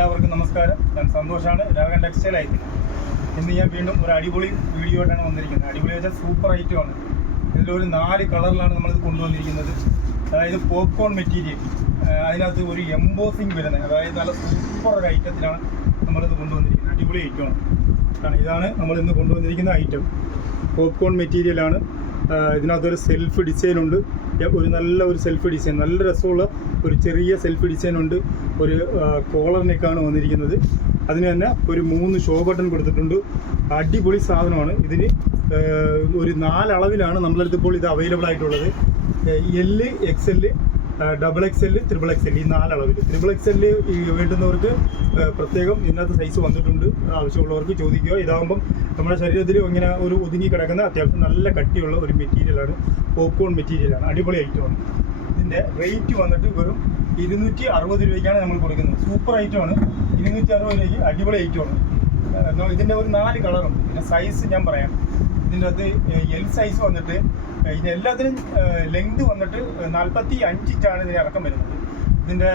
എല്ലാവർക്കും നമസ്കാരം. ഞാൻ സന്തോഷാണ്. രാഗൻ ടെക്സ്റ്റൈൽ ആയിട്ട് ഇന്ന് ഞാൻ വീണ്ടും ഒരു അടിപൊളി വീഡിയോ ആയിട്ടാണ് വന്നിരിക്കുന്നത്. അടിപൊളി വെച്ചാൽ സൂപ്പർ ഐറ്റമാണ് ഇതിലൊരു നാല് കളറിലാണ് നമ്മളിത് കൊണ്ടുവന്നിരിക്കുന്നത്. അതായത് പോപ്കോൺ മെറ്റീരിയൽ അതിനകത്ത് ഒരു എംബോസിങ് വരുന്നത്. അതായത് നല്ല സൂപ്പർ ഒരു ഐറ്റത്തിലാണ് നമ്മളിത് കൊണ്ടുവന്നിരിക്കുന്നത്. അടിപൊളി ഐറ്റമാണ് ഇതാണ് നമ്മൾ ഇന്ന് കൊണ്ടുവന്നിരിക്കുന്ന ഐറ്റം പോപ്കോൺ മെറ്റീരിയലാണ് ഇതിനകത്തൊരു സെൽഫ് ഡിസൈൻ ഉണ്ട്. ഒരു നല്ല ഒരു സെൽഫ് ഡിസൈൻ നല്ല രസമുള്ള ഒരു ചെറിയ സെൽഫ് ഡിസൈൻ ഉണ്ട്. ഒരു കോളർ വന്നിരിക്കുന്നത്. അതിന് തന്നെ ഒരു മൂന്ന് ഷോ ബട്ടൺ കൊടുത്തിട്ടുണ്ട്. അടിപൊളി സാധനമാണ്. ഇതിന് ഒരു നാലളവിലാണ് നമ്മളടുത്ത് ഇപ്പോൾ ഇത് അവൈലബിൾ ആയിട്ടുള്ളത്. L X L double X L triple X L ഈ നാലളവിൽ ത്രിബിൾ എക്സ് എൽ വേണ്ടുന്നവർക്ക് പ്രത്യേകം ഇതിനകത്ത് സൈസ് വന്നിട്ടുണ്ട്. ആവശ്യമുള്ളവർക്ക് ചോദിക്കുക. ഇതാകുമ്പം നമ്മുടെ ശരീരത്തിൽ ഇങ്ങനെ ഒരു ഒതുങ്ങി കിടക്കുന്ന അത്യാവശ്യം നല്ല കട്ടിയുള്ള ഒരു മെറ്റീരിയലാണ് പോപ്കോൺ മെറ്റീരിയലാണ് അടിപൊളി ഐറ്റമാണ് ഇതിന്റെ റേറ്റ് വന്നിട്ട് വെറും ഇരുന്നൂറ്റി അറുപത് രൂപയ്ക്കാണ് നമ്മൾ കൊടുക്കുന്നത്. സൂപ്പർ ഐറ്റമാണ് ഇരുന്നൂറ്റി അറുപത് രൂപയ്ക്ക് അടിപൊളി ഐറ്റമാണ് ഇതിന്റെ ഒരു നാല് കളറുണ്ട് പിന്നെ സൈസ് ഞാൻ പറയാം. ഇതിന്റെ അകത്ത് എൽ സൈസ് വന്നിട്ട് ഇതെല്ലാത്തിനും ലെങ്ത് വന്നിട്ട് നാൽപ്പത്തി അഞ്ച് ഇഞ്ചാണ് ഇതിന് ഇറക്കം വരുന്നത്. ഇതിന്റെ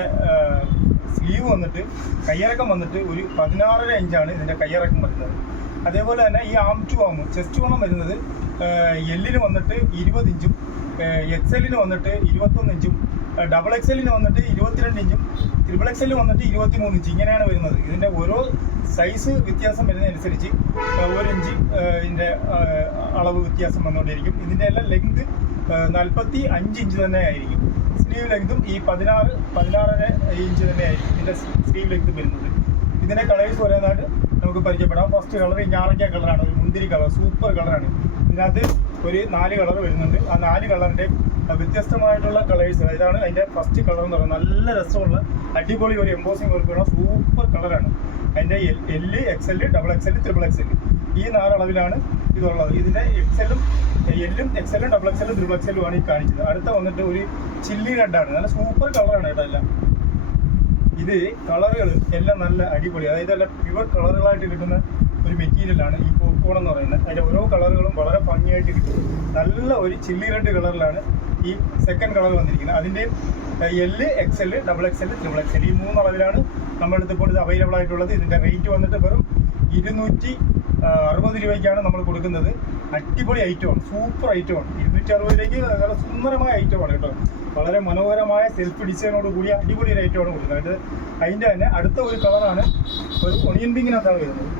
സ്ലീവ് വന്നിട്ട് കയ്യിറക്കം വന്നിട്ട് ഒരു പതിനാറര ഇഞ്ചാണ് ഇതിന്റെ കയ്യിറക്കം വരുന്നത്. അതേപോലെ തന്നെ ഈ ആം ടു ആം ചെസ്റ്റ് വണ്ണം വരുന്നത് എല്ലിന് വന്നിട്ട് ഇരുപത് ഇഞ്ചും എക്സ് വന്നിട്ട് ഇരുപത്തൊന്ന് ഇഞ്ചും ഡബിൾ എക്സലിന് വന്നിട്ട് ഇരുപത്തിരണ്ട് ഇഞ്ചും ത്രിബിൾ എക്സലിന് വന്നിട്ട് ഇരുപത്തി മൂന്ന് ഇഞ്ച്. ഇങ്ങനെയാണ് വരുന്നത്. ഇതിന്റെ ഓരോ സൈസ് വ്യത്യാസം വരുന്നതനുസരിച്ച് ഒരു ഇഞ്ച് ഇതിന്റെ അളവ് വ്യത്യാസം വന്നുകൊണ്ടിരിക്കും ഇതിന്റെ എല്ലാം ലെങ്ത് നാൽപ്പത്തി അഞ്ച് ഇഞ്ച് തന്നെ ആയിരിക്കും. സ്ലീവ് ലെങ്തും ഈ പതിനാറ് പതിനാറര ഇഞ്ച് തന്നെ ആയിരിക്കും ഇതിന്റെ സ്ലീവ് ലെങ്ത് വരുന്നത്. ഇതിന്റെ കളേഴ്സ് പറയുന്നതായിട്ട് നമുക്ക് പരിചയപ്പെടാം. ഫസ്റ്റ് കളർ ഞാറയ്ക്ക കളറാണ് ഒരു മുന്തിരി കളർ സൂപ്പർ കളറാണ് ഇതിനകത്ത് ഒരു നാല് കളർ വരുന്നുണ്ട്. ആ നാല് കളറിന്റെ വ്യത്യസ്തമായിട്ടുള്ള കളേഴ്സ് ഇതാണ് അതിന്റെ ഫസ്റ്റ് കളർ എന്ന് പറയുന്നത്. നല്ല രസമുള്ള അടിപൊളി ഒരു എംബോസിങ് വർക്ക് വേണം സൂപ്പർ കളറാണ് അതിന്റെ L X L double X L triple X L ഈ നാലളവിലാണ് ഇതുള്ളത്. ഇതിന്റെ എക്സെല്ലും എല്ലും എക്സെല്ലും ഡബിൾ എക്സ് എല്ലും ത്രിബിൾ എക്സ് എല്ലും ആണ് ഈ കാണിച്ചത്. അടുത്ത വന്നിട്ട് ഒരു ചില്ലി റെഡാണ് നല്ല സൂപ്പർ കളറാണ് കേട്ടോ എല്ലാം. ഇത് കളറുകൾ എല്ലാം നല്ല അടിപൊളി. അതായത് എല്ലാം പ്യുവർ കളറുകളായിട്ട് കിട്ടുന്ന ഒരു മെറ്റീരിയലാണ് ഈ പോപ്കോൺ എന്ന് പറയുന്നത്. അതിന്റെ ഓരോ കളറുകളും വളരെ ഭംഗിയായിട്ട് കിട്ടും. നല്ല ഒരു ചില്ലി റെഡ് കളറിലാണ് ഈ സെക്കൻഡ് കളർ വന്നിരിക്കുന്നത്. അതിന്റെ L X L double X L triple X L ഈ മൂന്ന് അളവിലാണ് നമ്മൾ അടുത്ത് ഇപ്പോൾ ഇത് അവൈലബിൾ ആയിട്ടുള്ളത്. ഇതിന്റെ റേറ്റ് വന്നിട്ട് വെറും ഇരുന്നൂറ്റി അറുപത് രൂപയ്ക്കാണ് നമ്മൾ കൊടുക്കുന്നത്. അടിപൊളി ഐറ്റമാണ് സൂപ്പർ ഐറ്റമാണ് ഇരുന്നൂറ്റി അറുപത് രൂപയ്ക്ക് നല്ല സുന്ദരമായ ഐറ്റമാണ് കേട്ടോ. വളരെ മനോഹരമായ സെൽഫ് ഡിസൈനോട് കൂടി അടിപൊളി ഒരു ഐറ്റമാണ് കൊടുക്കുന്നത്. അതിന്റെ തന്നെ അടുത്ത ഒരു കളറാണ് ഒരു ഒണിയൻ പിങ്ങിനകത്താണ് വരുന്നത്.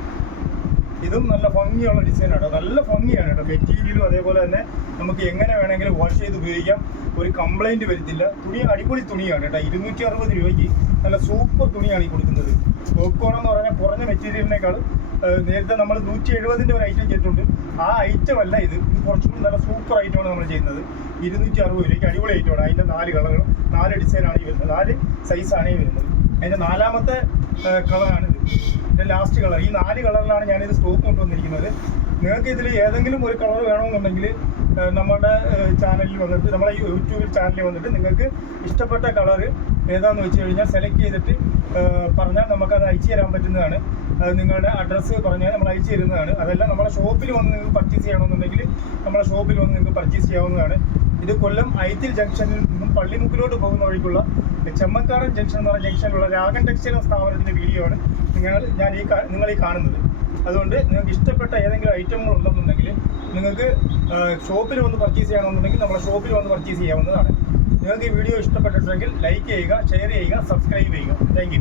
ഇതും നല്ല ഭംഗിയുള്ള ഡിസൈനാണ് നല്ല ഭംഗിയാണ് കേട്ടോ. മെറ്റീരിയലും അതേപോലെ തന്നെ നമുക്ക് എങ്ങനെ വേണമെങ്കിലും വാഷ് ചെയ്ത് ഉപയോഗിക്കാം. ഒരു കംപ്ലൈന്റ് വരുത്തില്ല. തുണി അടിപൊളി തുണിയാണ് കേട്ടോ. ഇരുന്നൂറ്റി അറുപത് രൂപയ്ക്ക് നല്ല സൂപ്പർ തുണിയാണ് ഈ കൊടുക്കുന്നത്. പോപ്കോൺ എന്ന് പറഞ്ഞാൽ കുറഞ്ഞ മെറ്റീരിയലിനേക്കാൾ നേരത്തെ നമ്മൾ നൂറ്റി എഴുപതിന്റെ ഒരു ഐറ്റം ചെയ്തിട്ടുണ്ട്. ആ ഐറ്റം അല്ല ഇത്. ഇത് കുറച്ചും കൂടി നല്ല സൂപ്പർ ഐറ്റമാണ് നമ്മൾ ചെയ്യുന്നത്. ഇരുന്നൂറ്റി അറുപത് രൂപയ്ക്ക് അടിപൊളി ഐറ്റമാണ് അതിന്റെ നാല് കളറുകൾ നാല് ഡിസൈനാണ് ഈ വരുന്നത്. നാല് സൈസാണ് ഈ വരുന്നത്. അതിന്റെ നാലാമത്തെ കളറാണിത് ഇതിന്റെ ലാസ്റ്റ് കളർ ഈ നാല് കളറിലാണ് ഞാനിത് സ്റ്റോക്ക് കൊണ്ടുവന്നിരിക്കുന്നത്. നിങ്ങൾക്ക് ഇതിൽ ഏതെങ്കിലും ഒരു കളർ വേണമെന്നുണ്ടെങ്കിൽ നമ്മുടെ ചാനലിൽ വന്നിട്ട് നമ്മുടെ യൂട്യൂബ് യൂട്യൂബിൽ ചാനലിൽ വന്നിട്ട് നിങ്ങൾക്ക് ഇഷ്ടപ്പെട്ട കളർ ഏതാണെന്ന് വെച്ച് കഴിഞ്ഞാൽ സെലക്ട് ചെയ്തിട്ട് പറഞ്ഞാൽ നമുക്കത് അയച്ചു തരാൻ പറ്റുന്നതാണ്. അത് നിങ്ങളുടെ അഡ്രസ്സ് പറഞ്ഞാൽ നമ്മൾ അയച്ചു തരുന്നതാണ്. അതല്ല നമ്മുടെ ഷോപ്പിൽ വന്ന് നിങ്ങൾക്ക് പർച്ചേസ് ചെയ്യണമെന്നുണ്ടെങ്കിൽ നമ്മുടെ ഷോപ്പിൽ വന്ന് നിങ്ങൾക്ക് പർച്ചേസ് ചെയ്യാവുന്നതാണ്. ഇത് കൊല്ലം ഐത്തിൽ ജംഗ്ഷനിൽ നിന്നും പള്ളിമുക്കിലോട്ട് പോകുന്ന വഴിക്കുള്ള ചെമ്മക്കാടൻ ജംഗ്ഷൻ എന്ന് പറഞ്ഞ ജംഗ്ഷനിലുള്ള രാഗൻ ടെക്സ്റ്റൈൽ എന്ന സ്ഥാപനത്തിന്റെ വീഡിയോ ആണ് നിങ്ങൾ ഞാൻ ഈ നിങ്ങൾ ഈ കാണുന്നത്. അതുകൊണ്ട് നിങ്ങൾക്ക് ഇഷ്ടപ്പെട്ട ഏതെങ്കിലും ഐറ്റമുകൾ ഉണ്ടെന്നുണ്ടെങ്കിൽ നിങ്ങൾക്ക് ഷോപ്പിൽ വന്ന് പർച്ചേസ് ചെയ്യണമെന്നുണ്ടെങ്കിൽ നമ്മളെ ഷോപ്പിൽ വന്ന് പർച്ചേസ് ചെയ്യാവുന്നതാണ്. നിങ്ങൾക്ക് ഈ വീഡിയോ ഇഷ്ടപ്പെട്ടിട്ടുണ്ടെങ്കിൽ ലൈക്ക് ചെയ്യുക ഷെയർ ചെയ്യുക സബ്സ്ക്രൈബ് ചെയ്യുക. താങ്ക്